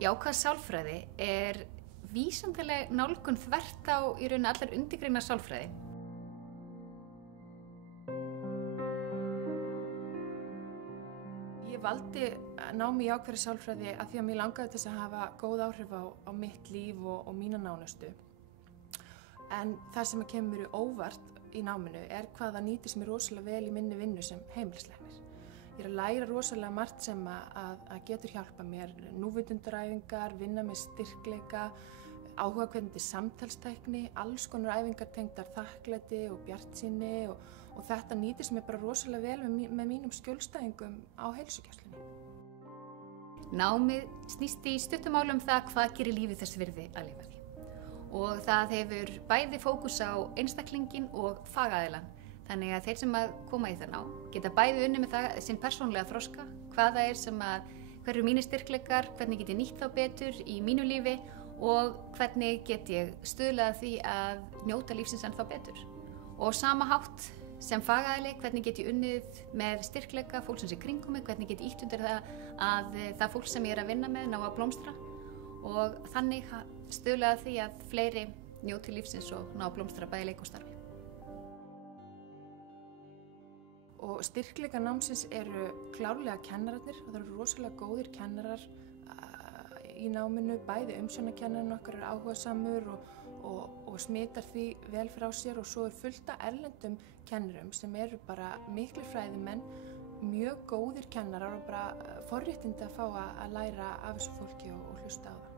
Jákvæð sálfræði vísindaleg nálgun þvert á í rauninni allar undirgreinar sálfræði. Ég valdi nám í jákvæðri sálfræði af því að mér langaði til þess að hafa góð áhrif á mitt líf og mína nánustu. En það sem kemur mér óvart í náminu hvað það nýtist mér rosalega vel í minni vinnu sem heimilislæknir. Ég að læra rosalega margt sem að getur hjálpað mér, núvitundaræfingar, vinna með styrkleika, áhuga hvernig þetta samtalstækni, alls konar æfingar tengdar þakklæti og bjartsýni og þetta nýtist mér bara rosalega vel með mínum skjólstæðingum á heilsugæslunni. Námið snýst í stuttu máli það hvað gerir lífið þess virði að lifa því. Og það hefur bæði fókus á einstaklingin og fagaðilann. Þannig að þeir sem koma í það nám geta bæði unnið með það sinn persónulega þroska, hvað það hver eru mínir styrkleikar, hvernig get ég nýtt þá betur í mínu lífi og hvernig get ég stuðlað því að njóta lífsins ennþá betur. Og sama hátt sem fagaðili, hvernig get ég unnið með styrkleika fólksins í kringum mig, hvernig get ég ýtt undir það að það fólk sem ég að vinna með ná að blómstra og þannig stuðlað því að fleiri njóti lífsins og ná að blómstra bæði leik og starfi. Og styrkleika námsins eru klárlega kennararnir og það eru rosalega góðir kennarar í náminu, bæði umsjónarkennarinn okkar áhugasamur og smitar því vel frá sér og svo fullt af erlendum kennurum sem eru bara miklir fræðimenn, mjög góðir kennarar og bara forréttindi að fá að læra af þessu fólki og hlusta á það.